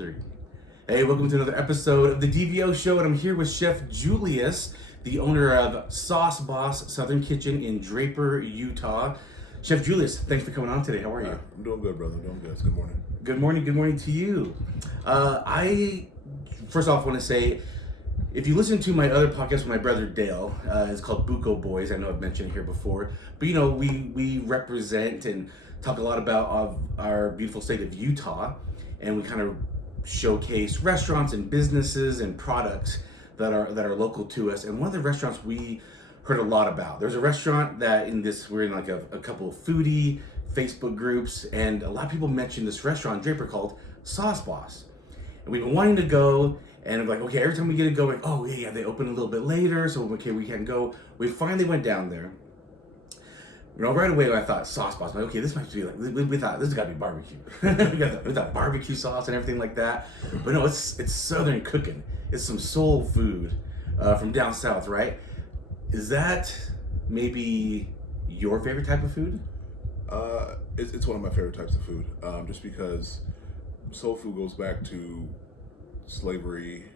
3. Hey, welcome to another episode of the DVO show, and I'm here with Chef Julius, the owner of Sauce Boss Southern Kitchen in Draper, Utah. Chef Julius, thanks for coming on today. How are you? I'm doing good, brother. Doing good. Good morning. Good morning to you. I first off want to say, if you listen to my other podcast with my brother Dale, it's called Buco Boys. I know I've mentioned it here before, but you know we represent and talk a lot about our beautiful state of Utah, and we kind of showcase restaurants and businesses and products that are local to us. And one of the restaurants we heard a lot about, there's a restaurant that we're in like a couple of foodie Facebook groups, and a lot of people mentioned this restaurant in Draper called Sauce Boss, and we've been wanting to go. And I'm like, okay, every time we get it going, oh yeah, they open a little bit later, so okay, we can go. We finally went down there. You know, right away I thought Sauce Boss. I'm like, okay, this might be like, we thought this has got to be barbecue. we thought barbecue sauce and everything like that. But no, it's Southern cooking. It's some soul food from down south, right? Is that maybe your favorite type of food? It's one of my favorite types of food, just because soul food goes back to slavery,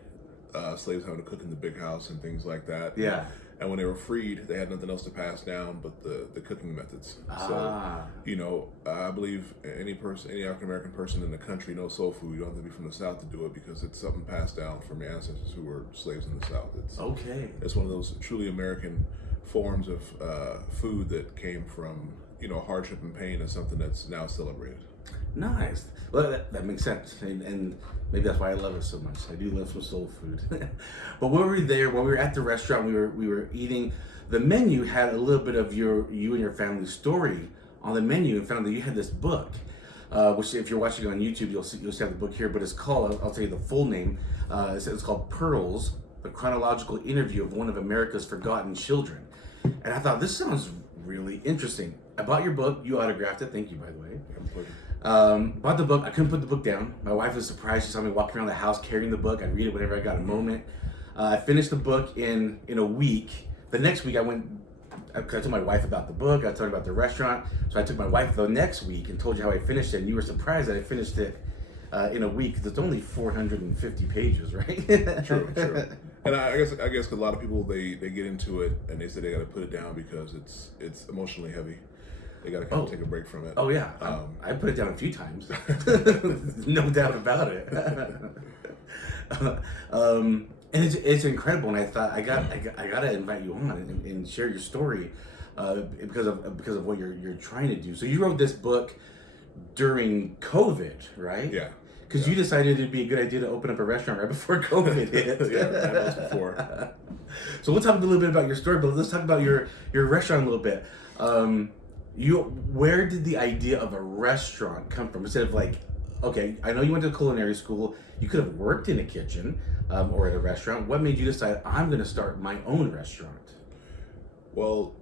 slaves having to cook in the big house and things like that. Yeah. And when they were freed, they had nothing else to pass down but the cooking methods. So, you know, I believe any African American person in the country knows soul food. You don't have to be from the South to do it, because it's something passed down from your ancestors who were slaves in the South. It's one of those truly American forms of food that came from, you know, hardship and pain, and something that's now celebrated. Nice. Well, that makes sense, and maybe that's why I love it so much. I do love some soul food. But when we were at the restaurant, we were eating. The menu had a little bit of you and your family's story on the menu, and found that you had this book, which if you're watching on YouTube, you'll see the book here. But it's called, I'll tell you the full name. It's called Pearls: The Chronological Interview of One of America's Forgotten Children. And I thought, this sounds really interesting. I bought your book. You autographed it. Thank you, by the way. Bought the book. I couldn't put the book down. My wife was surprised. She saw me walking around the house carrying the book. I'd read it whenever I got a moment. I finished the book in a week. The next week I told my wife about the book. I told her about the restaurant. So I took my wife the next week and told you how I finished it. And you were surprised that I finished it in a week, because it's only 450 pages, right? True. And I guess because a lot of people, they get into it and they say they got to put it down because it's emotionally heavy. They got to kind of take a break from it. Oh yeah, I put it down a few times, no doubt about it. And it's incredible. And I thought I gotta invite you on and share your story because of what you're trying to do. So you wrote this book during COVID, right? Yeah. Because you decided it'd be a good idea to open up a restaurant right before COVID hit. Yeah, that was before. So we'll talk a little bit about your story, but let's talk about your restaurant a little bit. Where did the idea of a restaurant come from? Instead of like, okay, I know you went to culinary school. You could have worked in a kitchen or at a restaurant. What made you decide, I'm going to start my own restaurant? Well,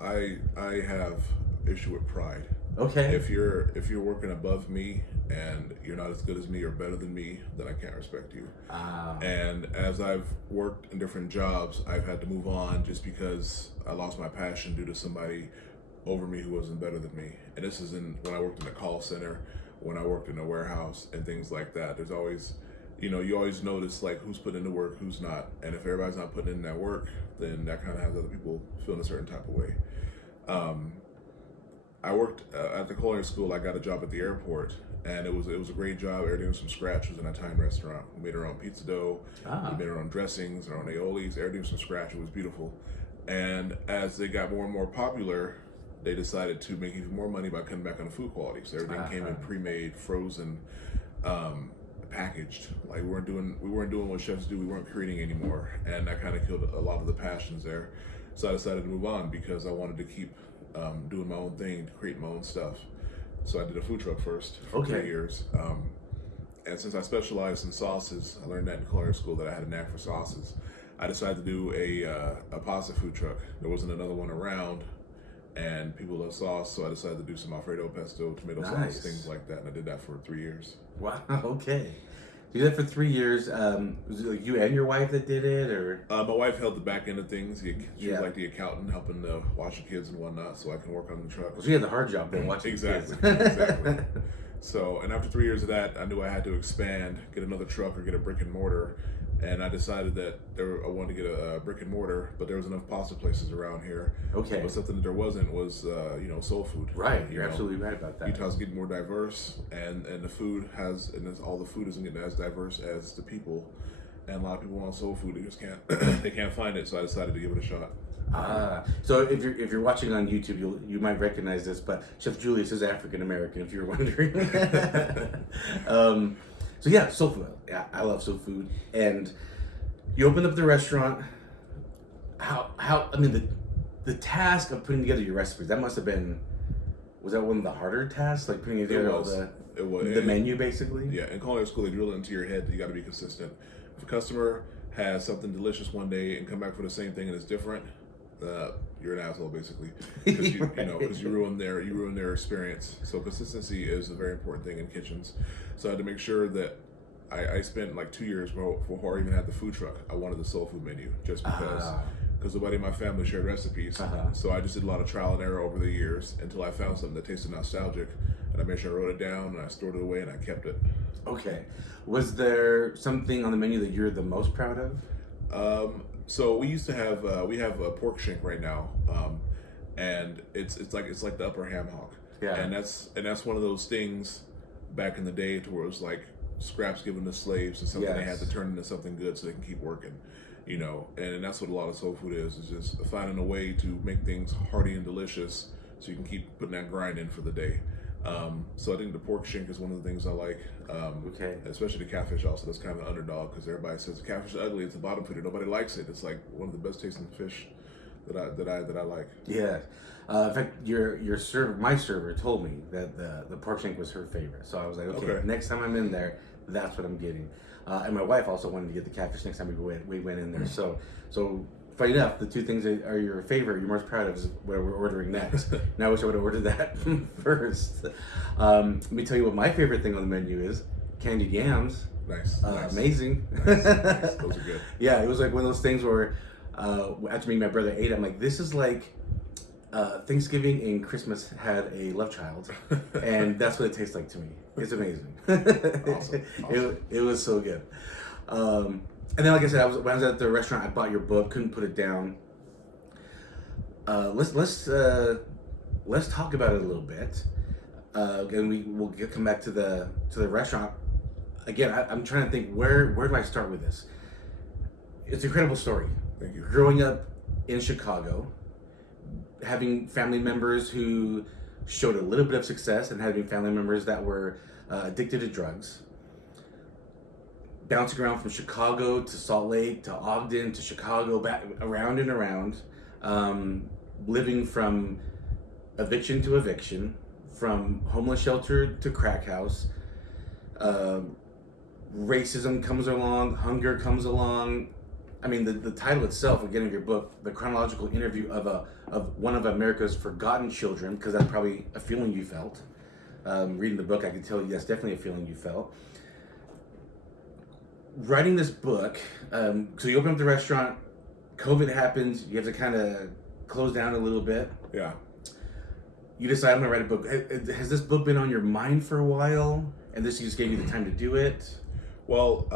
I have issue with pride. Okay. If you're working above me and you're not as good as me or better than me, then I can't respect you. And as I've worked in different jobs, I've had to move on just because I lost my passion due to somebody over me who wasn't better than me. And this is when I worked in a call center, when I worked in a warehouse and things like that. There's always, you always notice like who's putting in the work, who's not. And if everybody's not putting in that work, then that kind of has other people feeling a certain type of way. I worked at the culinary school. I got a job at the airport, and it was a great job. Everything was from scratch. It was an Italian restaurant. We made our own pizza dough. We made our own dressings, our own aiolis. Everything was from scratch. It was beautiful. And as they got more and more popular, they decided to make even more money by cutting back on the food quality. So everything came in pre-made, frozen, packaged. Like we weren't doing what chefs do. We weren't creating anymore, and that kind of killed a lot of the passions there. So I decided to move on because I wanted to keep doing my own thing, create my own stuff. So I did a food truck first for 3 years. And since I specialized in sauces, I learned that in culinary school that I had a knack for sauces. I decided to do a pasta food truck. There wasn't another one around, and people love sauce, so I decided to do some Alfredo pesto, tomato sauce, things like that, and I did that for 3 years. Wow, okay. You did that for 3 years. Was it like you and your wife that did it, or? My wife held the back end of things. She was like the accountant, helping watch the kids and whatnot, so I can work on the truck. Well, she had the hard job then, watching exactly. the kids. Exactly. So, and after 3 years of that, I knew I had to expand, get another truck or get a brick and mortar. And I decided that I wanted to get a brick and mortar, but there was enough pasta places around here. Okay. But something that there wasn't was, Soulfood. Right, you're absolutely right about that. Utah's getting more diverse, and the food all the food isn't getting as diverse as the people. And a lot of people want soul food, they just can't they can't find it. So I decided to give it a shot. So if you're watching on YouTube, you might recognize this, but Chef Julius is African American, if you're wondering. So yeah, soul food. Yeah, I love soul food. And you opened up the restaurant. The task of putting together your recipes, that must have been, was that one of the harder tasks, like putting together all the menu basically? Yeah, in culinary school they drill it into your head that you got to be consistent. If a customer has something delicious one day and come back for the same thing and it's different, you're an asshole basically, because you ruin their experience. So consistency is a very important thing in kitchens. So I had to make sure that I spent like 2 years before I even had the food truck. I wanted the soul food menu just because nobody in my family shared recipes. So I just did a lot of trial and error over the years until I found something that tasted nostalgic, and I made sure I wrote it down and I stored it away and I kept it. Okay. Was there something on the menu that you're the most proud of? So we used to have we have a pork shank right now, and it's like the upper ham hock. Yeah. And that's one of those things back in the day to where it was like scraps given to slaves and something they had to turn into something good so they can keep working, and that's what a lot of soul food is just finding a way to make things hearty and delicious so you can keep putting that grind in for the day. So I think the pork shank is one of the things I like. Especially the catfish also. That's kind of an underdog because everybody says the catfish is ugly, it's a bottom feeder, nobody likes it. It's like one of the best tasting fish that I like. Yeah. In fact, my server told me that the pork shank was her favorite. So I was like, okay. Next time I'm in there, that's what I'm getting. And my wife also wanted to get the catfish next time we went in there. So funny enough, the two things that are your favorite, you're most proud of, is what we're ordering next. Now I wish I would have ordered that first. Let me tell you what my favorite thing on the menu is: candied yams. Nice. Amazing. Nice. Those are good. Yeah, it was like one of those things where after me and my brother ate, I'm like, this is like Thanksgiving and Christmas had a love child, and that's what it tastes like to me. It's amazing. Awesome. It was so good. And then, like I said, when I was at the restaurant, I bought your book, couldn't put it down. Let's talk about it a little bit, and we'll come back to the restaurant. Again, I'm trying to think where do I start with this. It's an incredible story. Thank you. Growing up in Chicago, having family members who showed a little bit of success, and having family members that were addicted to drugs. Bouncing around from Chicago to Salt Lake to Ogden to Chicago, back around and around, living from eviction to eviction, from homeless shelter to crack house. Racism comes along, hunger comes along. I mean, the title itself, again, of your book, the chronological interview of one of America's forgotten children, because that's probably a feeling you felt. Reading the book, I can tell you that's definitely a feeling you felt. Writing this book, so you open up the restaurant, COVID happens, you have to kind of close down a little bit. Yeah. You decide, I'm going to write a book. Has this book been on your mind for a while, and this just gave you the time to do it? Well,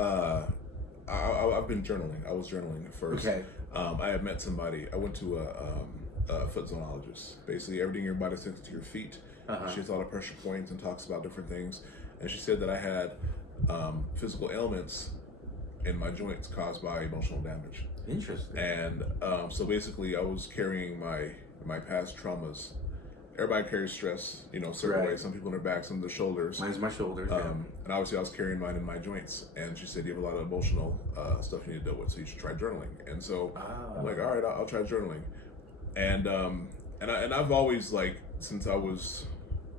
I've been journaling. I was journaling at first. Okay. I had met somebody. I went to a foot zoologist. Basically, everything your body sends to your feet. She has a lot of pressure points and talks about different things. And she said that I had physical ailments in my joints caused by emotional damage. Interesting. And so basically, I was carrying my past traumas. Everybody carries stress, certain ways. Some people in their back, some in their shoulders. Mine's my shoulders. And obviously, I was carrying mine in my joints. And she said, you have a lot of emotional stuff you need to deal with, so you should try journaling. And so I'm like, all right, I'll try journaling. And I've always, like, since I was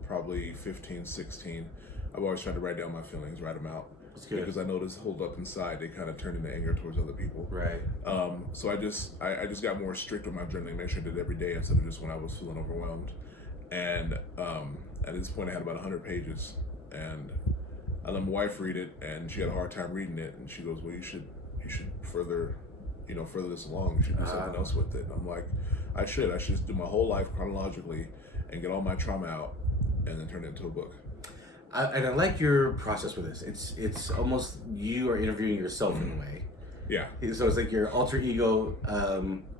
probably 15, 16, I've always tried to write down my feelings, write them out. That's good. Because I know this hold up inside, they kind of turn into anger towards other people. Right. So I just got more strict with my journaling, make sure I did it every day instead of just when I was feeling overwhelmed. And at this point, I had about 100 pages, and I let my wife read it, and she had a hard time reading it, and she goes, "Well, you should further this along. You should do something else with it." And I'm like, I should just do my whole life chronologically and get all my trauma out, and then turn it into a book. And I like your process with this. It's almost you are interviewing yourself in a way. Yeah. So it's like your alter ego,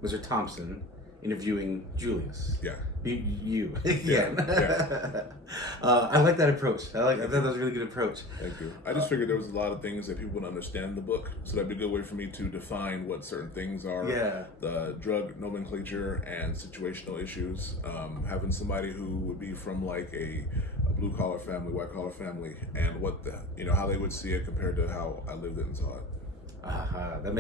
Mr. Thompson, interviewing Julius. Yeah. You. Yeah. I like that approach. I thought that was a really good approach. Thank you. I just figured there was a lot of things that people would understand in the book, so that'd be a good way for me to define what certain things are. Yeah. The drug nomenclature and situational issues. Having somebody who would be from like a blue collar family, white collar family, and what the how they would see it compared to how I lived it and saw it. That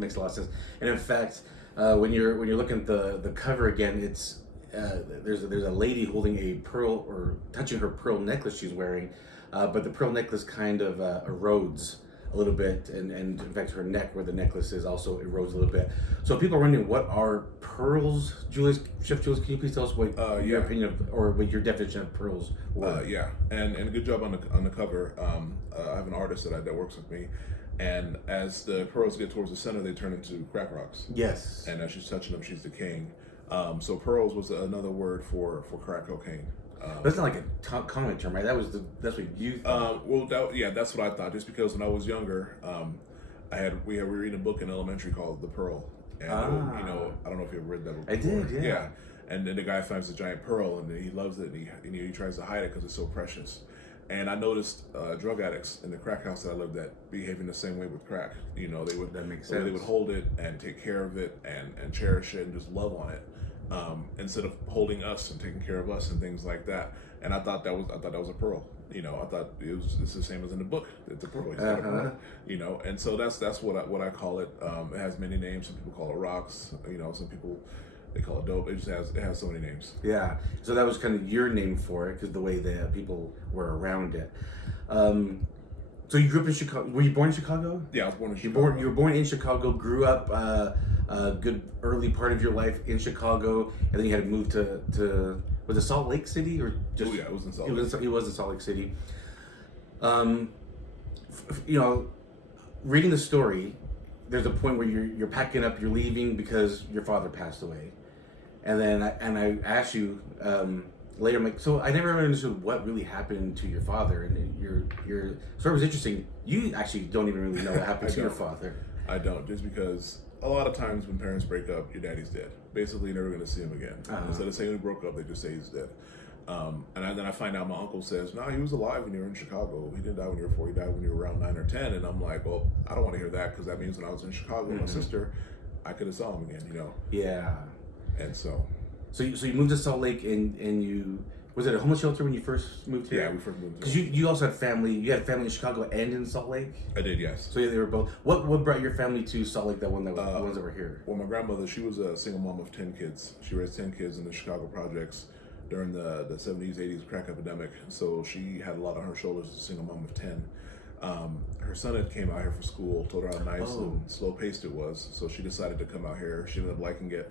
makes a lot of sense. And in fact, when you're looking at the cover again, it's there's a lady holding a pearl or touching her pearl necklace she's wearing, but the pearl necklace kind of erodes a little bit, and in fact her neck where the necklace is also erodes a little bit. So people are wondering, what are pearls, Julius? Chef Julius, can you please tell us what your opinion of, or what your definition of pearls were? Yeah, and a good job on the cover. I have an artist that works with me. And as the pearls get towards the center, they turn into crack rocks. Yes. And as she's touching them, she's decaying. So pearls was another word for crack cocaine. That's not like a common term, right? That's what you thought. That's what I thought. Just because when I was younger, we were reading a book in elementary called The Pearl, and I don't know if you ever read that book. I did, yeah. Yeah, and then the guy finds a giant pearl, and he loves it, and he tries to hide it because it's so precious. And I noticed drug addicts in the crack house that I lived at behaving the same way with crack. That makes sense. They would hold it and take care of it and cherish it and just love on it, instead of holding us and taking care of us and things like that. And I thought that was a pearl. I thought it's the same as in the book. It's a pearl. He's got a pearl. And so that's what I call it. It has many names. Some people call it rocks. Some people, they call it dope. It has so many names. Yeah. So that was kind of your name for it, because the way that people were around it. So you grew up in Chicago. Were you born in Chicago? Yeah, I was born in Chicago. You were born in Chicago. Grew up a good early part of your life in Chicago, and then you had to move to was it Salt Lake City or just? Oh yeah, it was in Salt Lake. It was in Salt Lake City. Reading the story, there's a point where you're packing up, you're leaving because your father passed away. And then I asked you later, I'm like, so I never understood what really happened to your father, and your story was interesting. You actually don't even really know what happened to your father. I don't, just because a lot of times when parents break up, your daddy's dead. Basically, you're never going to see him again. Instead of saying we broke up, they just say he's dead. Then I find out my uncle says, no, he was alive when you were in Chicago. He didn't die when you were 4. He died when you were around 9 or 10. And I'm like, well, I don't want to hear that, because that means when I was in Chicago with my sister, I could have saw him again, Yeah. And so you moved to Salt Lake, and you, was it a homeless shelter when you first moved here? Yeah, we first moved. Because you also had family. You had family in Chicago and in Salt Lake. I did, yes. So yeah, they were both. What brought your family to Salt Lake? The ones that were here. Well, my grandmother, she was a single mom of 10 kids. She raised 10 kids in the Chicago projects during the 70s, 80s crack epidemic. So she had a lot on her shoulders as a single mom of 10. Her son had came out here for school, told her how nice and slow paced it was. So she decided to come out here. She ended up liking it.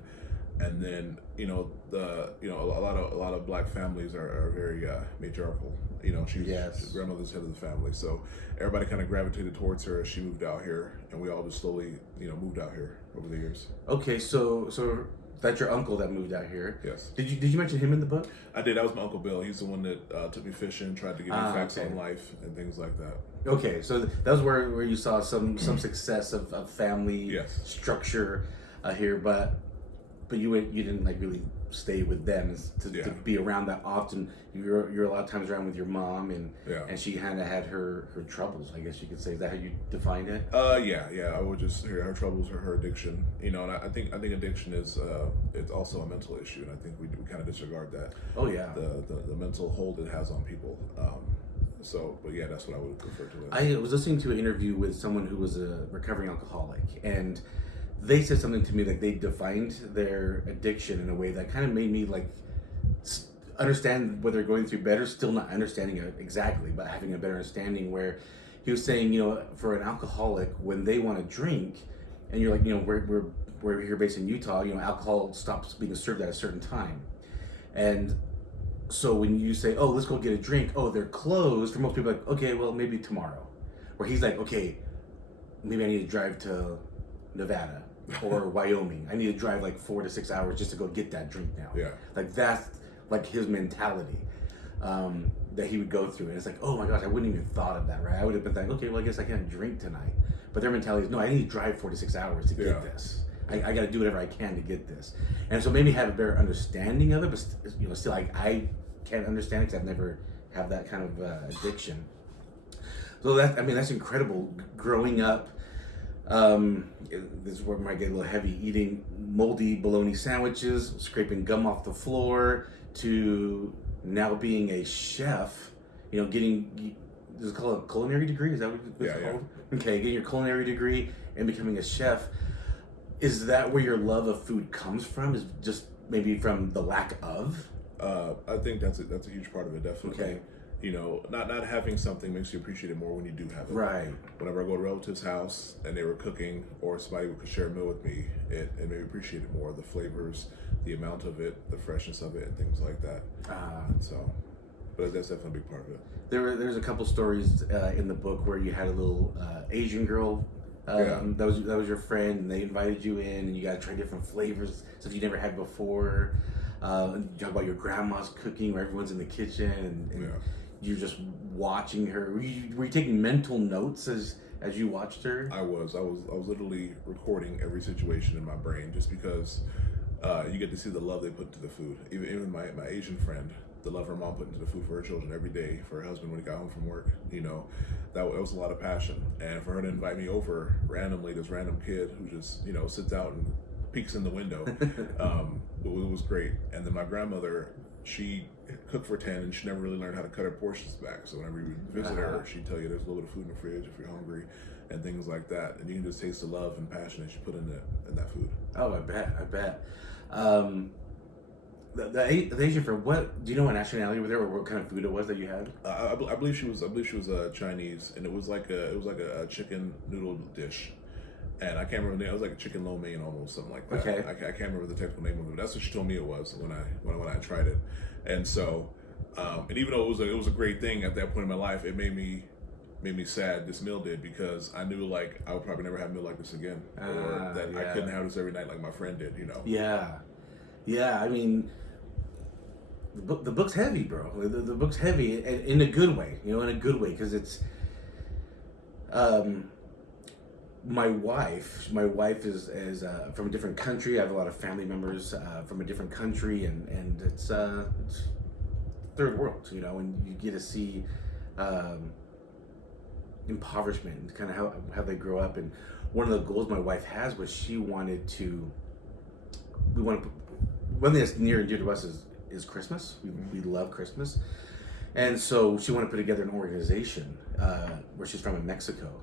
And then a lot of black families are very matriarchal. She's grandmother's head of the family, so everybody kind of gravitated towards her as she moved out here, and we all just slowly moved out here over the years. Okay, so that's your uncle that moved out here. Yes. Did you mention him in the book? I did. That was my Uncle Bill. He's the one that took me fishing, tried to give me facts on life and things like that. Okay, so that was where you saw some success of family structure here, but you didn't like really stay with them to be around that often. You're a lot of times around with your mom, and she kind of had her troubles, I guess you could say. Is that how you defined it? Yeah. I would just hear her troubles or her addiction. And I think addiction is it's also a mental issue, and I think we kind of disregard that. Oh yeah. The mental hold it has on people. But yeah, that's what I would refer to it. I was listening to an interview with someone who was a recovering alcoholic, and they said something to me, like they defined their addiction in a way that kind of made me like understand what they're going through better, still not understanding it exactly, but having a better understanding. Where he was saying, for an alcoholic, when they want to drink, and you're like, we're here based in Utah, alcohol stops being served at a certain time. And so when you say, oh, let's go get a drink, oh, they're closed, for most people, like, okay, well, maybe tomorrow. Where he's like, okay, maybe I need to drive to Nevada or Wyoming. I need to drive like 4 to 6 hours just to go get that drink now. Yeah. Like that's like his mentality. that he would go through. And it's like, oh my gosh, I wouldn't even thought of that, right? I would have been like, okay, well, I guess I can't drink tonight. But their mentality is, no, I need to drive 46 hours to get this. I got to do whatever I can to get this. And so maybe have a better understanding of it, but still, I can't understand it because I've never had that kind of addiction. So that's incredible. Growing up, this is where it might get a little heavy, eating moldy bologna sandwiches, scraping gum off the floor, to now being a chef, getting, is it called a culinary degree? Is that what it's called? Okay, getting your culinary degree and becoming a chef. Is that where your love of food comes from? Is just maybe from the lack of? I think that's a huge part of it, definitely. Okay. Not having something makes you appreciate it more when you do have it. Right. Whenever I go to a relative's house and they were cooking, or somebody could share a meal with me, it made me appreciate it more. The flavors, the amount of it, the freshness of it, and things like that. And so, but that's definitely a big part of it. There's a couple stories in the book where you had a little Asian girl. That was your friend, and they invited you in, and you got to try different flavors, stuff you never had before. You talk about your grandma's cooking, where everyone's in the kitchen, and you're just watching her. Were you taking mental notes as you watched her? I was literally recording every situation in my brain, just because you get to see the love they put into the food. Even my Asian friend, the love her mom put into the food for her children every day, for her husband when he got home from work, that was a lot of passion. And for her to invite me over randomly, this random kid who just, sits out and peeks in the window, it was great. And then my grandmother, she cooked for 10 and she never really learned how to cut her portions back. So whenever you visit her, she'd tell you there's a little bit of food in the fridge if you're hungry, and things like that. And you can just taste the love and passion that she put in that food. Oh, I bet. The Asian friend, what do you know what nationality were there, or what kind of food it was that you had? I believe she was Chinese, and it was like a chicken noodle dish, and I can't remember the name. It was like a chicken lo mein, almost, something like that. Okay. I can't remember the technical name of it. That's what she told me it was when I tried it, and so and even though it was a great thing at that point in my life, it made me sad. This meal did, because I knew like I would probably never have a meal like this again, or that I couldn't have this every night like my friend did. Yeah. I mean, the book's heavy, bro. The book's heavy in a good way, because it's. My wife is from a different country. I have a lot of family members from a different country, and it's third world, and you get to see impoverishment and kind of how they grow up. And one of the goals my wife has was one thing that's near and dear to us is Christmas. We love Christmas, and so she wanted to put together an organization where she's from in Mexico,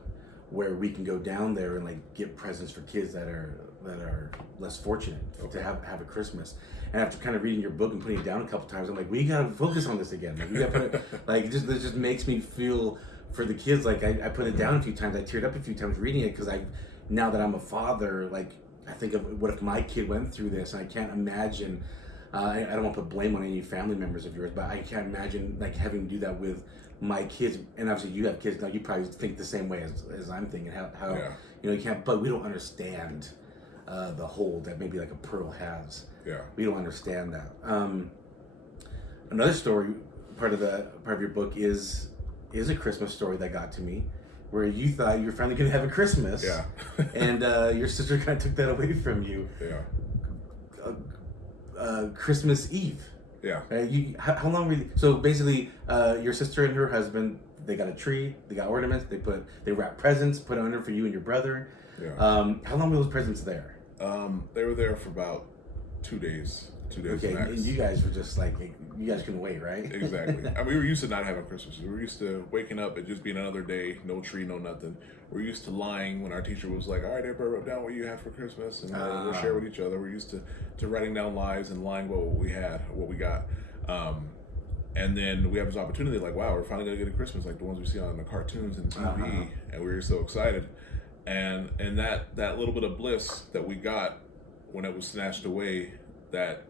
where we can go down there and like get presents for kids that are less fortunate to have a Christmas. And after kind of reading your book and putting it down a couple times, I'm like, we gotta focus on this again. Like, we gotta put it, like, this just makes me feel for the kids. Like I put it down a few times. I teared up a few times reading it, because now that I'm a father, like I think of what if my kid went through this, and I can't imagine. I don't want to put blame on any family members of yours, but I can't imagine like having to do that with my kids. And obviously you have kids now, you probably think the same way as I'm thinking, how you can't, but we don't understand the hold that maybe like a Pearl has. We don't understand that. Another story, part of your book is a Christmas story that got to me, where you thought you were finally gonna have a Christmas, and your sister kind of took that away from you. Christmas Eve. How long were you? So basically, your sister and her husband, they got a tree, they got ornaments, they wrapped presents, put under for you and your brother. How long were those presents there? They were there for about 2 days. 2 days max. And you guys were just like, you guys couldn't wait, right? Exactly. I mean, we were used to not having Christmas. We were used to waking up and just being another day, no tree, no nothing. We're used to lying when our teacher was like, all right, everybody wrote down what you had for Christmas, and we'll share with each other. We're used to writing down lies and lying about what we had, what we got. And then we have this opportunity, like, wow, we're finally gonna get a Christmas like the ones we see on the cartoons and TV, and we were so excited. And that little bit of bliss that we got when it was snatched away, that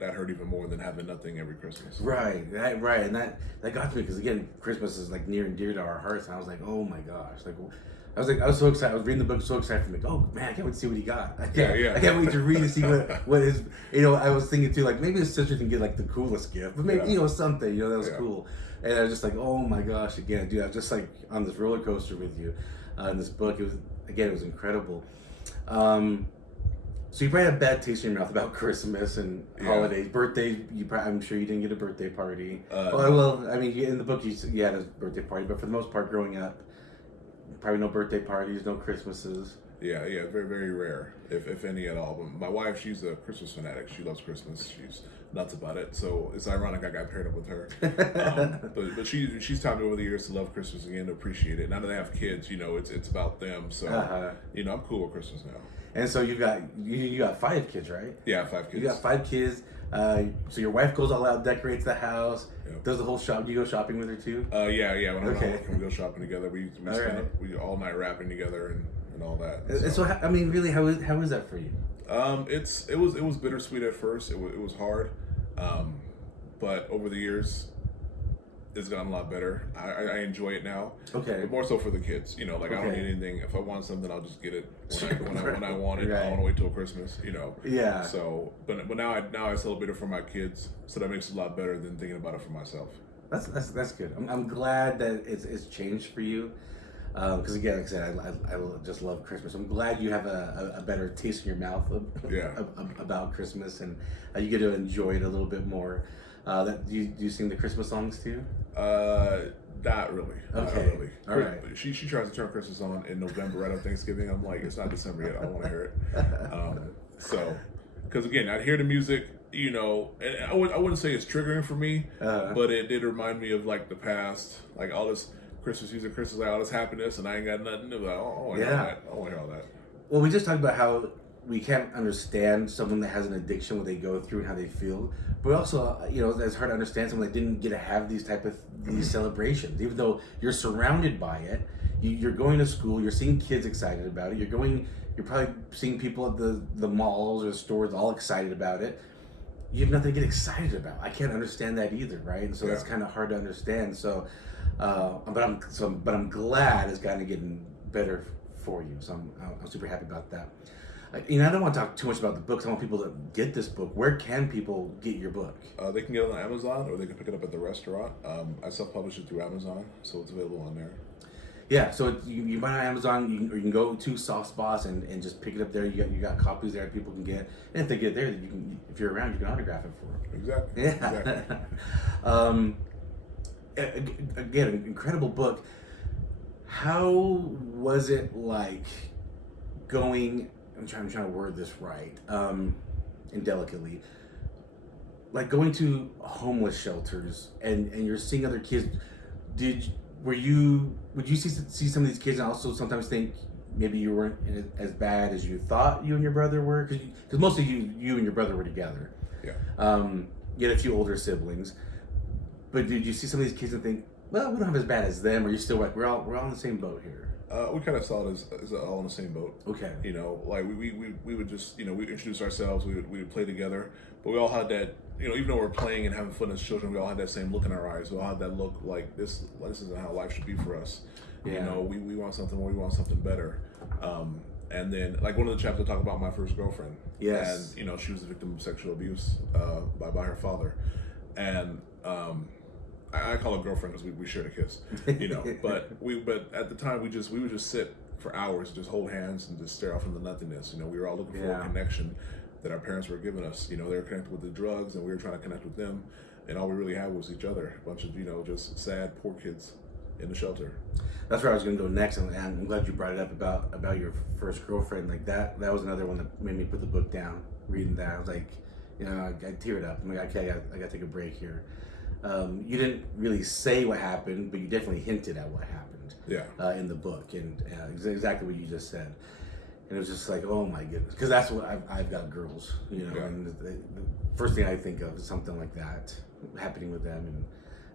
hurt even more than having nothing every Christmas. Right, and that got to me, because again, Christmas is like near and dear to our hearts, and I was like, oh my gosh, I was so excited. I was reading the book so excited for me. Like, oh man, I can't wait to see what he got. I can't wait to read and see what his. I was thinking too, like maybe his sister can get like the coolest gift, but maybe something. That was cool. And I was just like, oh my gosh, again, dude, I was just like on this roller coaster with you in this book. It was incredible. So you probably had a bad taste in your mouth about Christmas and holidays, birthdays. I'm sure you didn't get a birthday party. Well, I mean, in the book you had a birthday party, but for the most part, growing up, probably no birthday parties, no Christmases. Yeah, very, very rare, if any at all. But my wife, she's a Christmas fanatic. She loves Christmas. She's nuts about it. So it's ironic I got paired up with her. But she's taught me over the years to love Christmas again, to appreciate it. Now that I have kids, it's about them. So I'm cool with Christmas now. And so you got 5 kids, right? Yeah, 5 kids. You got 5 kids. So your wife goes all out, decorates the house, does the whole shop. Do you go shopping with her too? Yeah. When I'm not working, we go shopping together. We spend all night rapping together and all that. So I mean, really, how is that for you? It was bittersweet at first. It was hard, but over the years, it's gotten a lot better. I enjoy it now. Okay. But more so for the kids. I don't need anything. If I want something, I'll just get it when I want it. I don't want to wait till Christmas. Yeah. So, but now I celebrate it for my kids, so that makes it a lot better than thinking about it for myself. That's good. I'm glad that it's changed for you. Because again, like I said, I just love Christmas. I'm glad you have a better taste in your mouth about Christmas, and you get to enjoy it a little bit more. Do you sing the Christmas songs too? Not really. Okay. Not really. All right. She tries to turn Christmas on in November right on Thanksgiving. I'm like, it's not December yet. I don't want to hear it. Because again, I'd hear the music, and I wouldn't say it's triggering for me, but it did remind me of like the past, like all this Christmas music, Christmas, like all this happiness, and I ain't got nothing. Like, I don't want to hear that. I don't want to hear all that. Well, we just talked about how we can't understand someone that has an addiction, what they go through and how they feel. But also, it's hard to understand someone that didn't get to have these celebrations, even though you're surrounded by it. You're going to school, you're seeing kids excited about it. You're probably seeing people at the malls or the stores all excited about it. You have nothing to get excited about. I can't understand that either, right? And so that's kind of hard to understand. So, but I'm glad it's kind of getting better for you. So I'm super happy about that. I don't want to talk too much about the books. I want people to get this book. Where can people get your book? They can get it on Amazon, or they can pick it up at the restaurant. I self-publish it through Amazon, so it's available on there. Yeah, so you buy it on Amazon, or you can go to Soft Spots and just pick it up there. You got copies there people can get, and if they get there, if you're around, you can autograph it for them. Exactly. Yeah. Exactly. Again, an incredible book. How was it like going? I'm trying to word this right, and delicately. Like going to homeless shelters and you're seeing other kids. Would you see some of these kids and also sometimes think maybe you weren't as bad as you thought you and your brother were? Because most of you and your brother were together. Yeah. You had a few older siblings, but did you see some of these kids and think, well, we don't have as bad as them, or you still like we're all in the same boat here? We kind of saw it as all in the same boat. Okay. Like we would just, we introduce ourselves, we would play together, but we all had that, even though we're playing and having fun as children, we all had that same look in our eyes. We all had that look like this isn't how life should be for us. Yeah. We want something more, we want something better. And then like one of the chapters talk about my first girlfriend. Yes. And, she was a victim of sexual abuse by her father. And I call her girlfriend because we shared a kiss, But at the time we would just sit for hours, just hold hands and just stare off into nothingness. We were all looking for a connection that our parents were giving us. They were connected with the drugs, and we were trying to connect with them, and all we really had was each other. A bunch of just sad, poor kids in the shelter. That's where I was going to go next, and I'm glad you brought it up about your first girlfriend. Like that was another one that made me put the book down. Reading that, I was like, I teared up. I'm like, okay, I got to take a break here. You didn't really say what happened, but you definitely hinted at what happened. Yeah. In the book, and exactly what you just said. And it was just like, oh my goodness, because that's what I've got girls, and the first thing I think of is something like that happening with them, and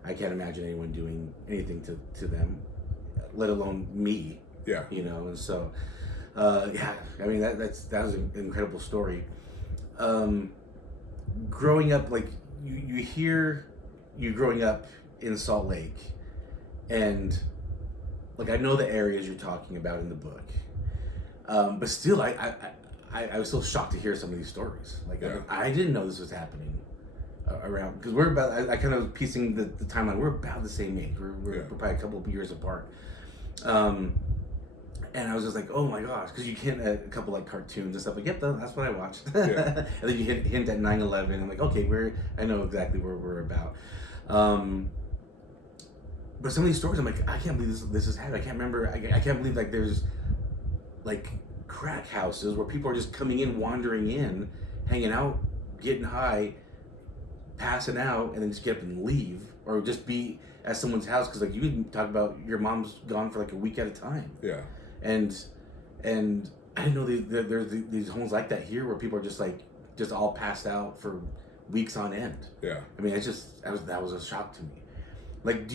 I can't imagine anyone doing anything to them, let alone me. Yeah. And so, I mean that was an incredible story. Growing up, like you hear you growing up in Salt Lake, and like I know the areas you're talking about in the book, but still I was still shocked to hear some of these stories. Like I didn't know this was happening around, because we're about. I kind of piecing the timeline. We're about the same age. We're probably a couple of years apart. And I was just like, oh my gosh, because you hint at a couple like cartoons and stuff. Like, yep, that's what I watched. And then you hint at 9/11. I'm like, okay, I know exactly where we're about. But some of these stories, I'm like, I can't believe this is happening. I can't remember. I can't believe like there's like crack houses where people are just coming in, wandering in, hanging out, getting high, passing out, and then just get up and leave, or just be at someone's house, because like you talk about your mom's gone for like a week at a time. Yeah. And I didn't know there's these homes like that here where people are just all passed out for weeks on end. Yeah. I mean, that was a shock to me. Like,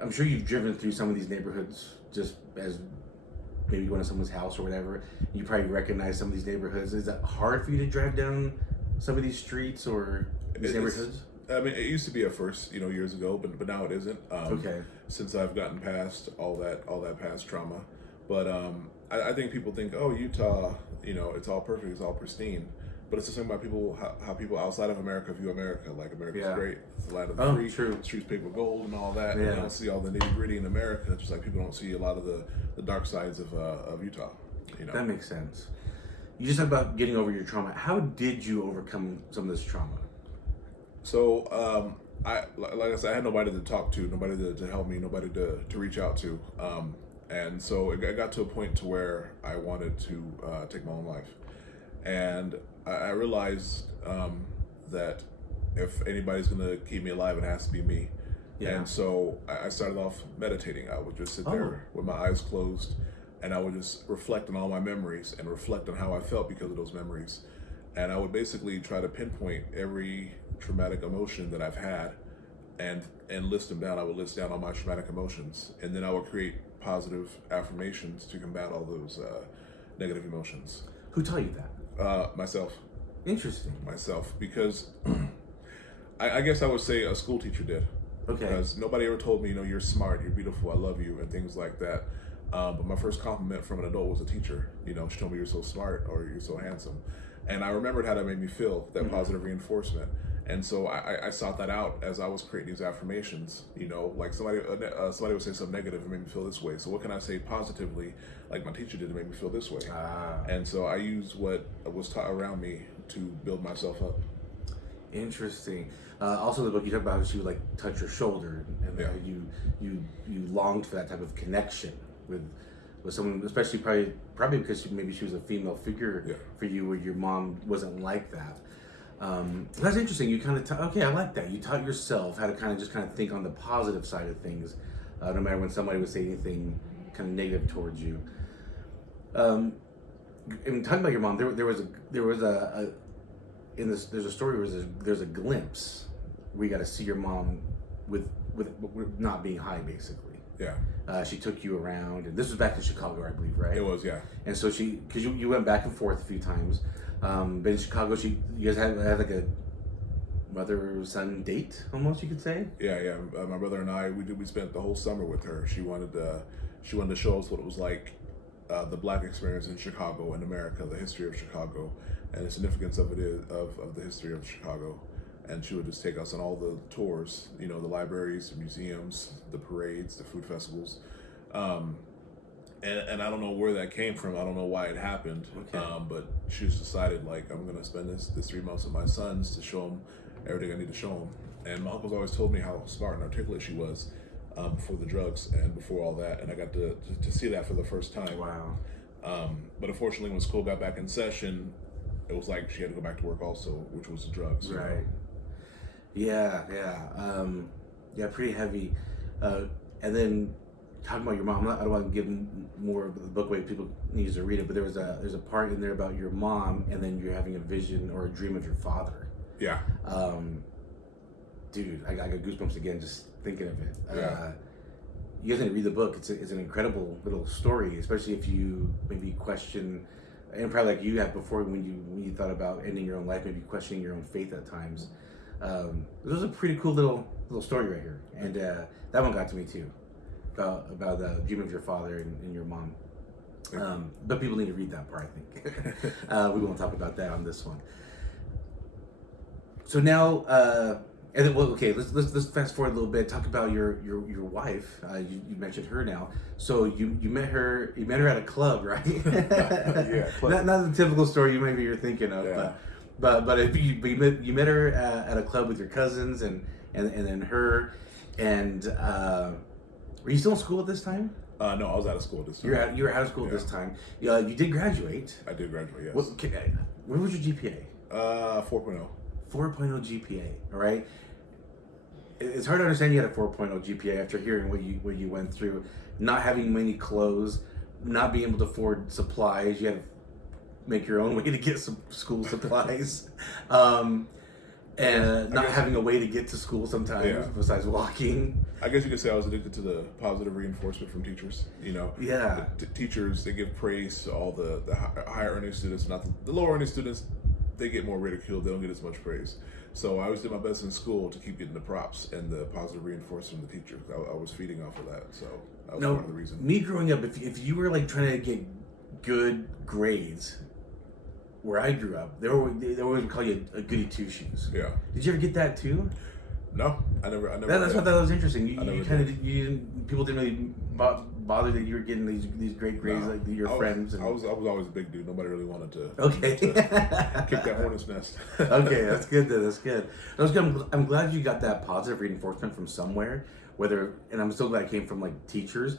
I'm sure you've driven through some of these neighborhoods just as maybe going to someone's house or whatever. You probably recognize some of these neighborhoods. Is that hard for you to drive down some of these streets or these neighborhoods? I mean, it used to be at first, years ago, but now it isn't. Okay. Since I've gotten past all that past trauma. But I think people think, oh, Utah, it's all perfect, it's all pristine. But it's the same about how people outside of America view America. Like, America's great, it's the land of the free, true. Streets paved with gold and all that. Yeah. And they don't see all the nitty gritty in America. Just like people don't see a lot of the dark sides of Utah. That makes sense. You just talked about getting over your trauma. How did you overcome some of this trauma? So, like I said, I had nobody to talk to, nobody to help me, nobody to reach out to. And so it got to a point to where I wanted to take my own life. And I realized that if anybody's going to keep me alive, it has to be me. Yeah. And so I started off meditating. I would just sit there with my eyes closed, and I would just reflect on all my memories and reflect on how I felt because of those memories. And I would basically try to pinpoint every traumatic emotion that I've had and list them down. I would list down all my traumatic emotions, and then I would create positive affirmations to combat all those negative emotions. Who taught you that? Myself. Interesting. Myself, because I guess I would say a school teacher did. Okay. Because nobody ever told me, you're smart, you're beautiful, I love you, and things like that. But my first compliment from an adult was a teacher. She told me you're so smart or you're so handsome. And I remembered how that made me feel, that positive reinforcement. And so I sought that out as I was creating these affirmations. Like somebody would say something negative and made me feel this way. So what can I say positively, like my teacher did, to make me feel this way? And so I used what was taught around me to build myself up. Interesting. Also, the book you talk about how she would like touch your shoulder, and you longed for that type of connection with someone, especially probably because she was a female figure for you, where your mom wasn't like that. That's interesting. You kind of okay, I like that. You taught yourself how to kind of think on the positive side of things, no matter when somebody would say anything kind of negative towards you. And talking about your mom, there's a story where there's a glimpse where you got to see your mom with not being high, basically. Yeah. She took you around, and this was back in Chicago, I believe, right? It was, yeah. And so because you went back and forth a few times, but in Chicago, you guys had like a mother-son date, almost, you could say. Yeah. My brother and I, we spent the whole summer with her. She wanted to show us what it was like, the Black experience in Chicago and America, the history of Chicago, and the significance of the history of Chicago. And she would just take us on all the tours, the libraries, the museums, the parades, the food festivals. And I don't know where that came from. I don't know why it happened. Okay. But she just decided, like, I'm going to spend this 3 months with my sons to show them everything I need to show them. And my uncle's always told me how smart and articulate she was before the drugs and before all that. And I got to see that for the first time. Wow. But unfortunately, when school got back in session, it was like she had to go back to work also, which was the drugs. Right. Yeah. Pretty heavy. And then talking about your mom, I don't want to give more of the book away. People need to read it, but there's a part in there about your mom, and then you're having a vision or a dream of your father. Yeah. Dude, I got goosebumps again just thinking of it. Yeah. You guys need to read the book. It's an incredible little story, especially if you maybe question, and probably like you have before when you thought about ending your own life, maybe questioning your own faith at times. This was a pretty cool little story right here, and that one got to me too, about the dream of your father and your mom. But people need to read that part, I think. We won't talk about that on this one. So now And then, well, okay, let's fast forward a little bit. Talk about your wife. You mentioned her now. So you met her at a club, right? Yeah, club. Not the typical story you're thinking of, Yeah. but if you met her at a club with your cousins and then her, and were you still in school at this time? No, I was out of school this time. You were out of school at this time. You did graduate. I did graduate. Yes. What was your GPA? 4.0. 4.0 GPA. All right. It's hard to understand you had a 4.0 GPA after hearing what you went through, not having many clothes, not being able to afford supplies. You had to make your own way to get some school supplies, and not having a way to get to school sometimes besides walking. I guess you could say I was addicted to the positive reinforcement from teachers. Yeah. Teachers, they give praise to all the higher earning students, not the lower earning students. They get more ridiculed. They don't get as much praise. So I always did my best in school to keep getting the props and the positive reinforcement from the teachers. I was feeding off of that. So that was part of the reason. Me growing up, if you were like trying to get good grades, where I grew up, they always would call you a goody two shoes. Yeah. Did you ever get that too? No, I never. That's what I thought was interesting. People didn't really bother that you were getting these great grades like your friends. I was always a big dude. Nobody really wanted to. Okay. To kick that hornet's nest. Okay, that's good. That's good. I'm glad you got that positive reinforcement from somewhere. And I'm so glad it came from like teachers.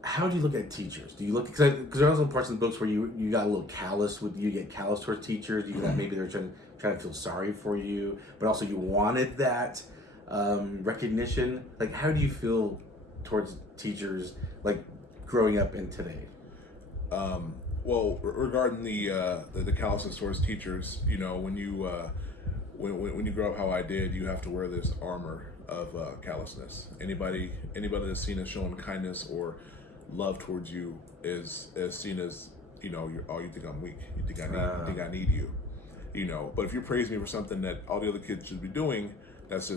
How do you look at teachers? Do you look because there are also parts in the books where you got a little callous you get callous towards teachers. You got maybe they're trying to feel sorry for you, but also you wanted that recognition. Like, how do you feel towards teachers, like growing up and today? Well, regarding the callousness towards teachers, when you when you grow up how I did, you have to wear this armor of callousness. Anybody that's seen as showing kindness or love towards you is seen as you think I'm weak. You think I need you. But if you praise me for something that all the other kids should be doing, that's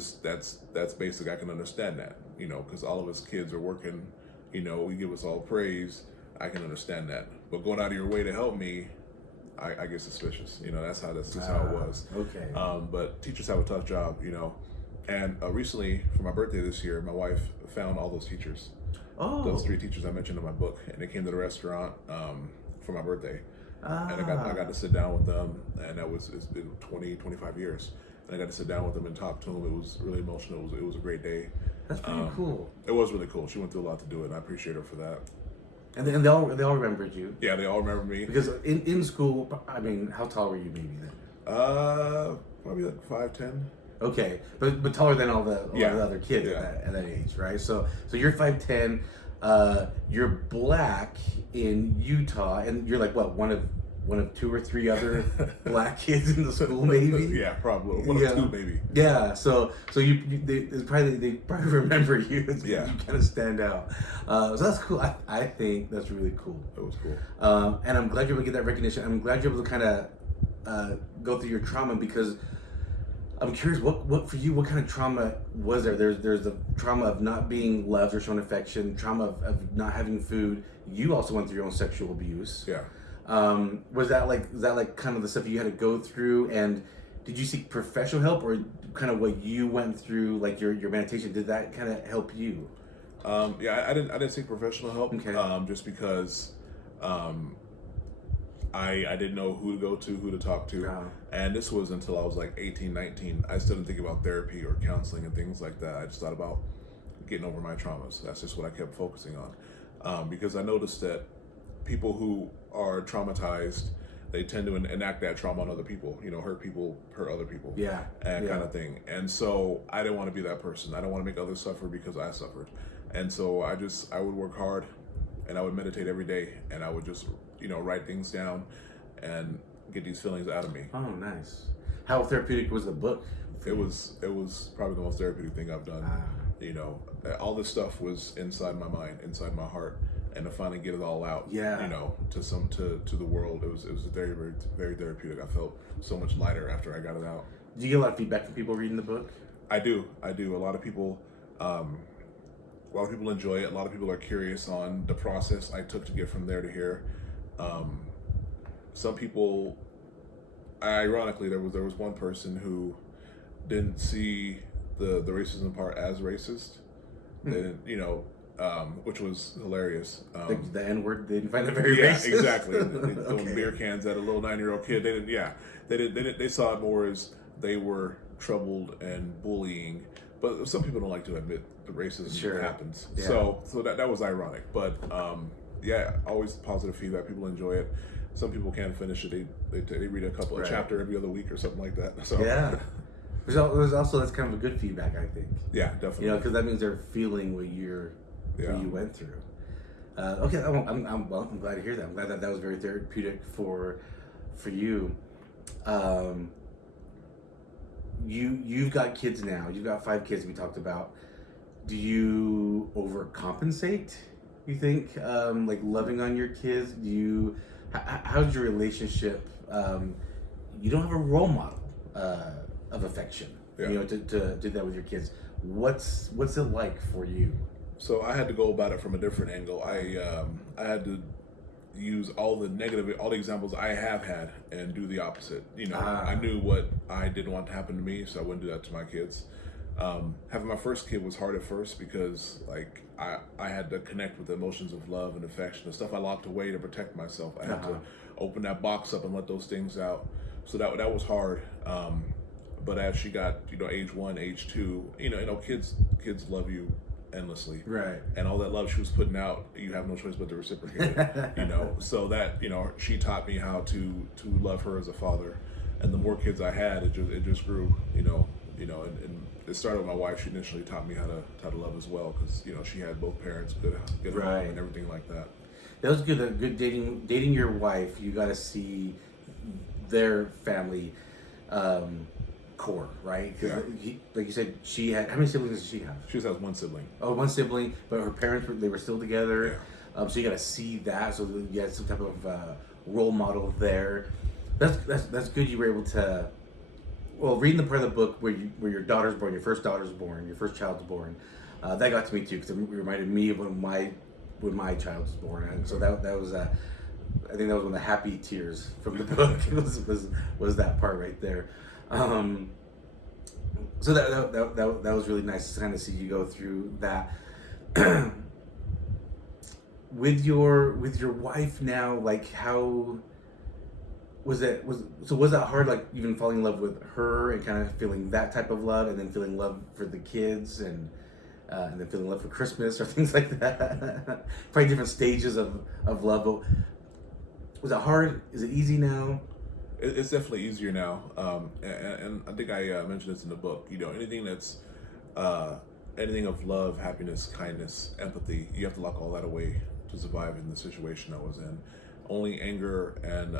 basic. I can understand that, because all of us kids are working, we give us all praise. I can understand that. But going out of your way to help me, I get suspicious. That's just how it was. Okay. But teachers have a tough job, And recently, for my birthday this year, my wife found all those teachers. Oh. Those 3 teachers I mentioned in my book, and they came to the restaurant for my birthday. And I got to sit down with them, and it's been 25 years. And I got to sit down with them and talk to them. It was really emotional. It was a great day. That's pretty cool. It was really cool. She went through a lot to do it, and I appreciate her for that. And they all remembered you. Yeah, they all remember me. Because in school, I mean, how tall were you maybe then? Probably like 5'10". Okay, but taller than all the other kids at that age, right? So you're 5'10", you're black in Utah, and you're like what, one of 2 or 3 other black kids in the school, maybe? Yeah, probably one of 2, maybe. Yeah, so they probably remember you. Yeah, you kind of stand out. So that's cool. I think that's really cool. It was cool. And I'm glad you're able to get that recognition. I'm glad you're able to kind of go through your trauma, because I'm curious, what for you, what kind of trauma was there? There's the trauma of not being loved or shown affection, trauma of not having food. You also went through your own sexual abuse. Yeah. Was that like kind of the stuff you had to go through? And did you seek professional help, or kind of what you went through, like your meditation, did that kind of help you? Yeah, I didn't seek professional help. Okay. Just because I didn't know who to go to, who to talk to. And this was until I was like 18, 19. I still didn't think about therapy or counseling and things like that. I just thought about getting over my traumas. That's just what I kept focusing on. Because I noticed that people who are traumatized, they tend to enact that trauma on other people, hurt other people. Yeah. And kind of thing. And so I didn't want to be that person. I don't want to make others suffer because I suffered. And so I would work hard, and I would meditate every day, and I would just write things down and get these feelings out of me. Oh, nice. How therapeutic was the book? It was probably the most therapeutic thing I've done. All this stuff was inside my mind, inside my heart, and to finally get it all out, to the world, it was very, very, very therapeutic. I felt so much lighter after I got it out. Do you get a lot of feedback from people reading the book? I do. A lot of people enjoy it. A lot of people are curious on the process I took to get from there to here. Some people, ironically, there was one person who didn't see the racism part as racist. They didn't, which was hilarious. The N word, they didn't find it very yeah, racist. exactly. Throwing beer cans at a little 9-year-old kid. They didn't. Yeah, they didn't. They saw it more as they were troubled and bullying. But some people don't like to admit the racism happens. Yeah. So that was ironic. But yeah, always positive feedback. People enjoy it. Some people can't finish it. They read a couple of chapter every other week or something like that. So yeah. There's also that's kind of a good feedback, I think. Yeah, definitely. Because that means they're feeling what you went through. Okay, I'm glad to hear that. I'm glad that was very therapeutic for you. You've got kids now. You've got 5 kids we talked about. Do you overcompensate? You think like loving on your kids? How's your relationship? You don't have a role model of affection. Yeah. To do that with your kids. What's it like for you? So I had to go about it from a different angle. I had to use all the examples I have had and do the opposite. I knew what I didn't want to happen to me, so I wouldn't do that to my kids. Having my first kid was hard at first because like I had to connect with the emotions of love and affection, the stuff I locked away to protect myself. I had to open that box up and let those things out. So that was hard. But as she got age 1, age 2, kids love you endlessly, right? And all that love she was putting out, you have no choice but to reciprocate it. So that she taught me how to love her as a father, and the more kids I had, it just grew. And it started with my wife. She initially taught me how to love as well, because she had both parents, good home and everything like that. That was good. Good dating your wife. You got to see their family core, right? Yeah. Like you said, she had, how many siblings did she have? She just has one sibling. Oh, one sibling, but her parents were still together. Yeah. So you got to see that. So you had some type of role model there. That's good. You were able to. Well, reading the part of the book where your daughter's born, your first daughter's born, your first child's born, that got to me too, because it reminded me of when my child was born, and so that was I think that was one of the happy tears from the book. was that part right there. So that was really nice to kind of see you go through that. with your wife now, like how was that hard, like even falling in love with her and kind of feeling that type of love, and then feeling love for the kids, and then feeling love for Christmas or things like that? Probably different stages of love. But was it hard? Is it easy now? It's definitely easier now, and I think I mentioned this in the book. Anything that's anything of love, happiness, kindness, empathy, you have to lock all that away to survive in the situation I was in. Only anger and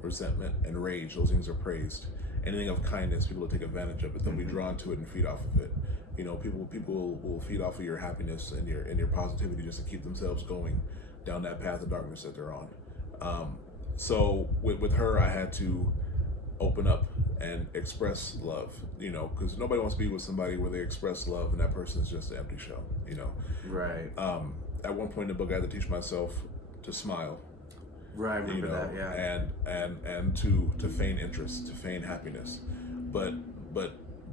resentment and rage, those things are praised. Anything of kindness, people will take advantage of it. They'll be drawn to it and feed off of it. People will feed off of your happiness and your positivity just to keep themselves going down that path of darkness that they're on. So with her, I had to open up and express love, because nobody wants to be with somebody where they express love and that person is just an empty shell, Right. At one point in the book, I had to teach myself to smile. Right, I remember that, yeah. And to feign interest, to feign happiness. But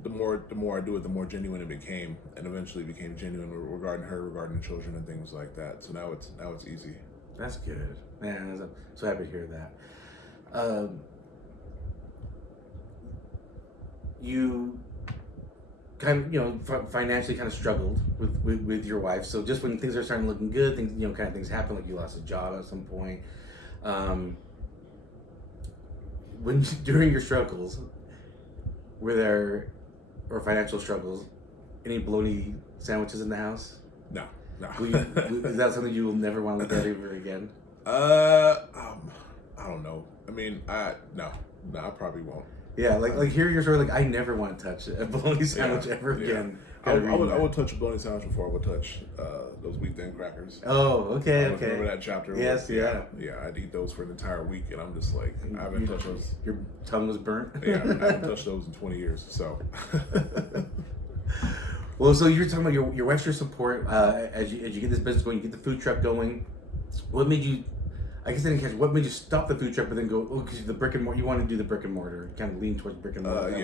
the more I do it, the more genuine it became, and eventually became genuine regarding her, regarding the children and things like that. So now it's easy. That's good, man. I'm so happy to hear that. You kind of, financially kind of struggled with your wife. So just when things are starting looking good, things, kind of things happen, like you lost a job at some point. During your struggles, or financial struggles, any bologna sandwiches in the house? No. Is that something you will never want to look at ever again? I don't know. I mean, I probably won't. Yeah, like hearing your story, like I never want to touch a bologna sandwich ever again. I would touch a bologna sandwich before I would touch those wheat thin crackers. Oh, okay. Remember that chapter? Yes, yeah. I'd eat those for an entire week, and I'm just like, I haven't touched those. Your tongue was burnt. Yeah, I haven't touched those in 20 years. So. Well, so you're talking about your extra support as you get this business going, you get the food truck going. What made you? I guess I didn't catch what made you stop the food truck, but then go, oh, because the brick and mortar, you want to do the brick and mortar, kind of lean towards brick and mortar.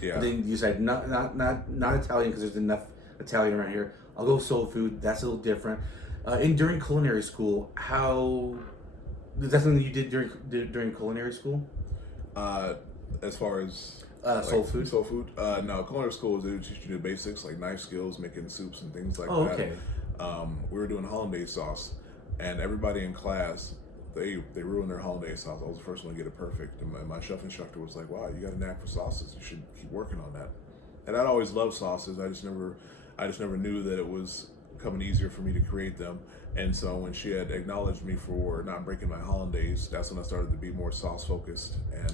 Yeah. But then you decide not Italian because there's enough Italian around here. I'll go soul food. That's a little different. During culinary school, how that's something you did during culinary school? As far as soul food. Soul food. No, culinary school they would teach you the basics like knife skills, making soups and things like that. Okay. We were doing hollandaise sauce, and everybody in class they ruined their hollandaise sauce. I was the first one to get it perfect, and my chef instructor was like, "Wow, you got a knack for sauces. You should keep working on that." And I'd always loved sauces. I just never knew that it was becoming easier for me to create them. And so when she had acknowledged me for not breaking my hollandaise, that's when I started to be more sauce focused and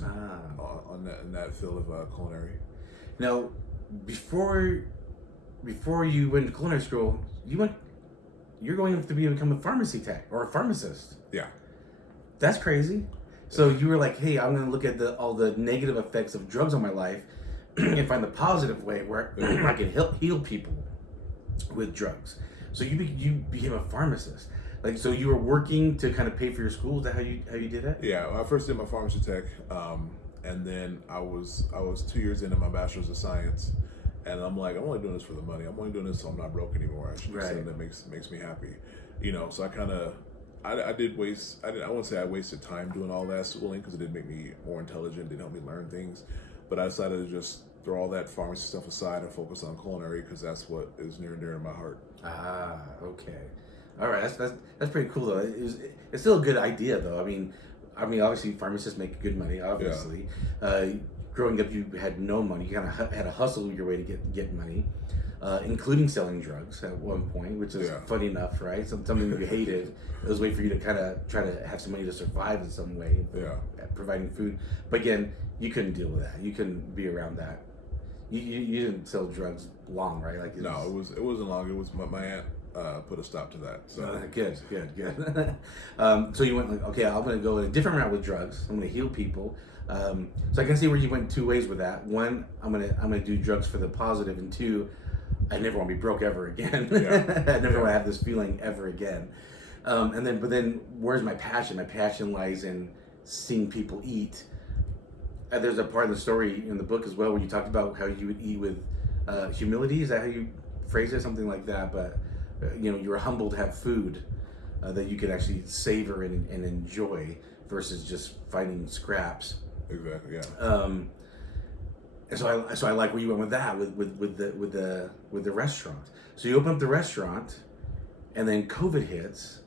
in that field of culinary. Now, before you went to culinary school, you're going to become a pharmacy tech or a pharmacist. Yeah. That's crazy. So you were like, hey, I'm going to look at all the negative effects of drugs on my life and find the positive way where I can heal people with drugs. So you became a pharmacist. Like, so you were working to kind of pay for your school. Is that how you did that? Yeah, I first did my pharmacy tech, and then I was 2 years into my bachelor's of science, and I'm like, I'm only doing this for the money. I'm only doing this so I'm not broke anymore. I should do something that makes me happy, So I kind of I wouldn't say I wasted time doing all that schooling because it did make me more intelligent, did help me learn things, but I decided to just throw all that pharmacy stuff aside and focus on culinary because that's what is near and dear to my heart. Ah, okay, all right. That's pretty cool though. It's still a good idea though. I mean, obviously pharmacists make good money. Obviously, growing up you had no money. You kind of had to hustle your way to get money, including selling drugs at one point, which is funny enough, right? Something you hated. It was a way for you to kind of try to have some money to survive in some way, providing food. But again, you couldn't deal with that. You couldn't be around that. You didn't sell drugs long, right? Like no, it wasn't long. It was my aunt put a stop to that. So good. So you went like, okay, I'm going to go a different route with drugs. I'm going to heal people. So I can see where you went two ways with that. One, I'm gonna do drugs for the positive, and two, I never want to be broke ever again. I never want to have this feeling ever again. But then, where's my passion? My passion lies in seeing people eat. There's a part of the story in the book as well where you talked about how you would eat with humility. Is that how you phrase it? Something like that. But you were humble to have food that you could actually savor and enjoy versus just finding scraps. Exactly. Yeah. And so I like where you went with that with the restaurant. So you open up the restaurant, and then COVID hits.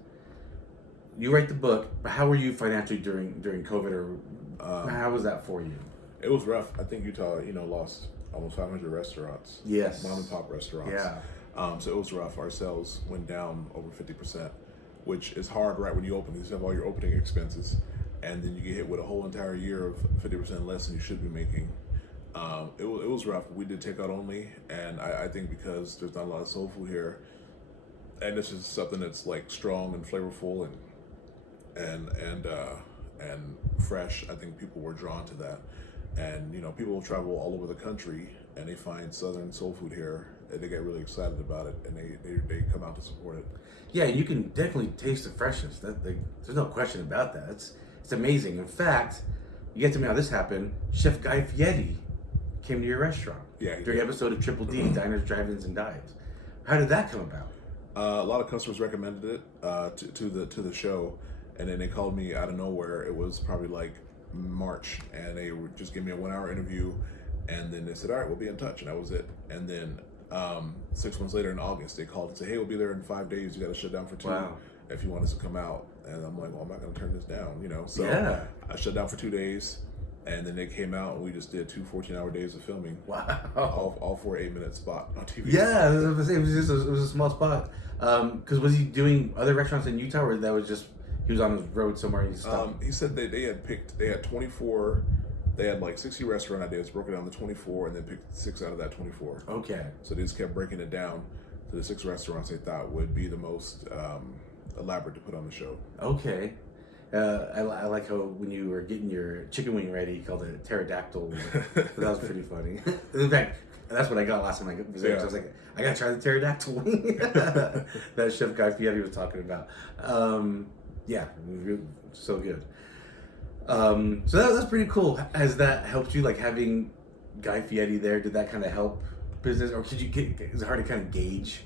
You write the book, but how were you financially during COVID, or how was that for you? It was rough. I think Utah, lost almost 500 restaurants. Yes. Mom and pop restaurants. Yeah. So it was rough. Our sales went down over 50%, which is hard right when you open. You have all your opening expenses, and then you get hit with a whole entire year of 50% less than you should be making. It was rough. We did takeout only, and I think because there's not a lot of soul food here, and this is something that's like strong and flavorful and fresh, I think people were drawn to that. And people will travel all over the country and they find Southern soul food here and they get really excited about it and they come out to support it. Yeah, you can definitely taste the freshness. There's no question about that. It's amazing. In fact, you get to me how this happened. Chef Guy Fieri came to your restaurant during an episode of Triple D, Diners, Drive-Ins, and Dives. How did that come about? A lot of customers recommended it to the show, and then they called me out of nowhere. It was probably like March, and they would just give me a 1-hour interview, and then they said, all right, we'll be in touch, and that was it. And then 6 months later in August, they called and said, hey, we'll be there in 5 days. You got to shut down for 2 if you want us to come out. And I'm like, well, I'm not going to turn this down, So I shut down for 2 days, and then they came out, and we just did 2 14-hour days of filming. Wow. All for 8-minute spot on TV. Yeah, it was a small spot. Because was he doing other restaurants in Utah, or that was just he was on his road somewhere and he stopped? He said they had 24. They had like 60 restaurant ideas, broken down to 24, and then picked 6 out of that 24. Okay. So they just kept breaking it down to the 6 restaurants they thought would be the most elaborate to put on the show. Okay. I like how when you were getting your chicken wing ready, you called it a pterodactyl. That was pretty funny. In fact, that's what I got last time I was there. So I was like, I gotta try the pterodactyl wing that Chef Guy Fieri was talking about. So good. So that's pretty cool. Has that helped you, like having Guy Fieri there? Did that kind of help business, or could you get? Is it hard to kind of gauge?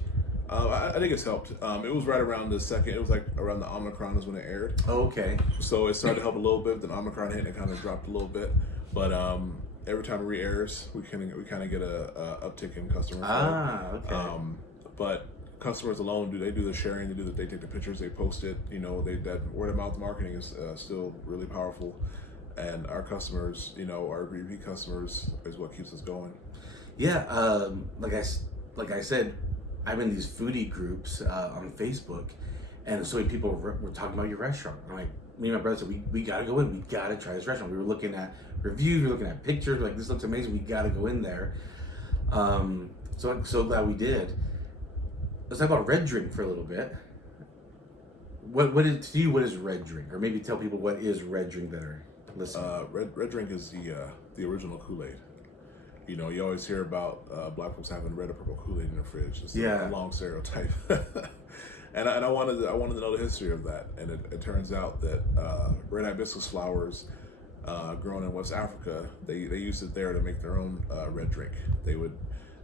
I think it's helped. It was right around the second. It was like around the Omicron is when it aired. Oh, okay. So it started to help a little bit. Then Omicron hit and it kind of dropped a little bit. But every time it re-airs, we kind of get a uptick in customer flow. Ah, okay. But customers alone, they do the sharing, they take the pictures, they post it. That word of mouth marketing is still really powerful, and our customers, our repeat customers, is what keeps us going. Yeah, like I said, I'm in these foodie groups on Facebook, and so many people were talking about your restaurant. I'm like, me and my brother said, we gotta go in, we gotta try this restaurant. We were looking at reviews, we were looking at pictures, like this looks amazing, we gotta go in there. So I'm so glad we did. Let's talk about red drink for a little bit. What is red drink? Or maybe tell people what is red drink that are listening. Red drink is the original Kool-Aid. You always hear about black folks having red or purple Kool-Aid in their fridge. It's a long stereotype. and I wanted to know the history of that. And it turns out that red hibiscus flowers grown in West Africa, they used it there to make their own red drink.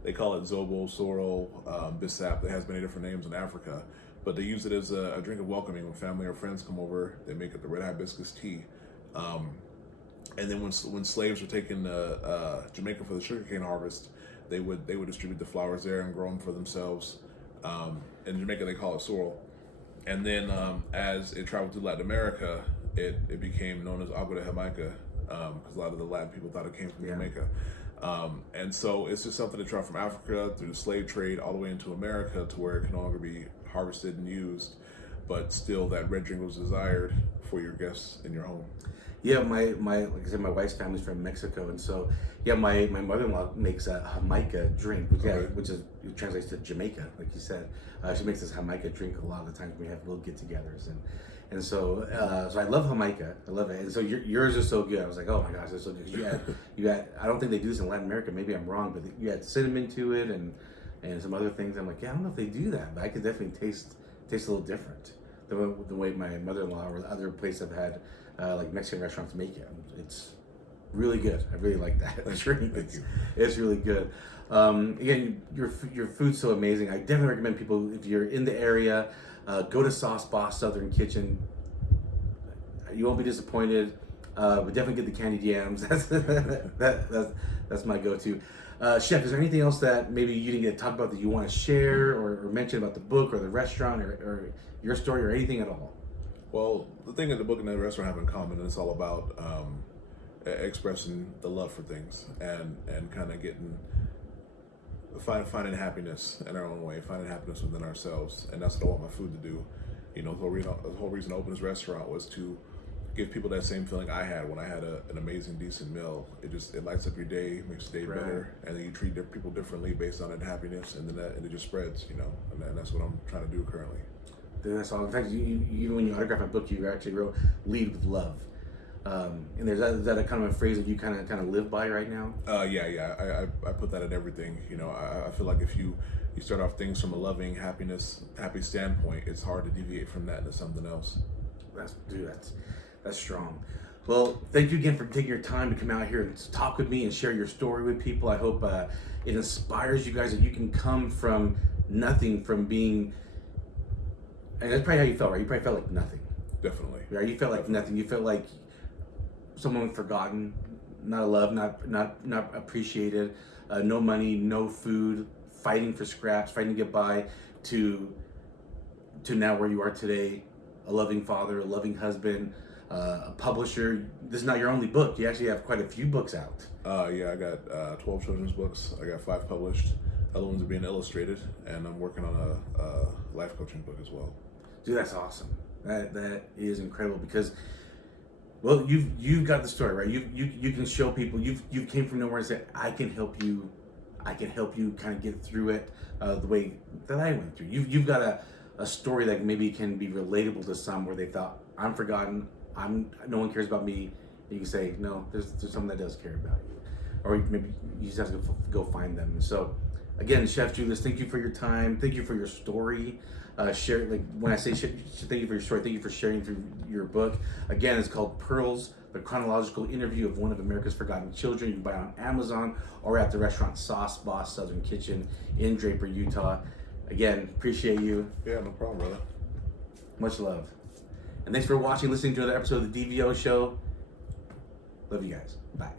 They call it Zobo, Sorrel, Bissap. It has many different names in Africa, but they use it as a drink of welcoming when family or friends come over. They make it the red hibiscus tea. And then when slaves were taken to Jamaica for the sugarcane harvest, they would distribute the flowers there and grow them for themselves. In Jamaica, they call it sorrel. And then as it traveled to Latin America, it became known as agua de Jamaica, because a lot of the Latin people thought it came from Jamaica. And so it's just something to try from Africa through the slave trade all the way into America to where it can no longer be harvested and used, but still that red drink was desired for your guests in your home. Yeah, my like I said, my wife's family's from Mexico, and so my mother-in-law makes a Jamaica drink, which it translates to Jamaica, like you said. She makes this Jamaica drink a lot of the times when we have little get-togethers, and so I love Jamaica, I love it, and so yours is so good. I was like, oh my gosh, it's so good. You had I don't think they do this in Latin America. Maybe I'm wrong, but you had cinnamon to it and some other things. I'm like, yeah, I don't know if they do that, but I could definitely taste a little different the way my mother-in-law or the other place I've had. Like Mexican restaurants make it. It's really good. I really like that drink. It's really good. Again, your food's so amazing. I definitely recommend people, if you're in the area, go to Sauce Boss Southern Kitchen. You won't be disappointed. But definitely get the candied yams. That's my go-to. Chef, is there anything else that maybe you didn't get to talk about that you want to share or mention about the book or the restaurant or your story or anything at all? Well, the thing that the book and the restaurant have in common is all about expressing the love for things and kind of finding happiness in our own way, finding happiness within ourselves, and that's what I want my food to do. The whole reason I opened this restaurant was to give people that same feeling I had when I had an amazing, decent meal. It lights up your day, makes the day better, and then you treat people differently based on that happiness, and then it just spreads, and that's what I'm trying to do currently. That's all. In fact, even when you autograph my book, you actually wrote "Lead with Love," and is that a kind of a phrase that you kind of live by right now? Yeah. I put that in everything. I feel like if you start off things from a loving, happy standpoint, it's hard to deviate from that into something else. That's strong. Well, thank you again for taking your time to come out here and talk with me and share your story with people. I hope it inspires you guys that you can come from nothing, from being. And that's probably how you felt, right? You probably felt like nothing. Definitely. Right? You felt like nothing. You felt like someone forgotten, not loved, not appreciated, no money, no food, fighting for scraps, fighting to get by, to now where you are today, a loving father, a loving husband, a publisher. This is not your only book. You actually have quite a few books out. Yeah, I got 12 children's books. I got 5 published. Other ones are being illustrated, and I'm working on a life coaching book as well. Dude, that's awesome. That is incredible because, well, you've got the story, right? You can show people you came from nowhere and said, I can help you kind of get through it the way that I went through. You've got a story that maybe can be relatable to some where they thought, I'm forgotten, no one cares about me. And you can say, no, there's someone that does care about you, or maybe you just have to go find them. So Again, Chef Julius, thank you for your time. Thank you for your story. Share, like when I say thank you for your story, thank you for sharing through your book. Again, it's called Pearls, the chronological interview of one of America's forgotten children. You can buy it on Amazon or at the restaurant Sauce Boss Southern Kitchen in Draper, Utah. Again, appreciate you. Yeah, no problem, brother. Much love. And thanks for watching, listening to another episode of the DVO show. Love you guys. Bye.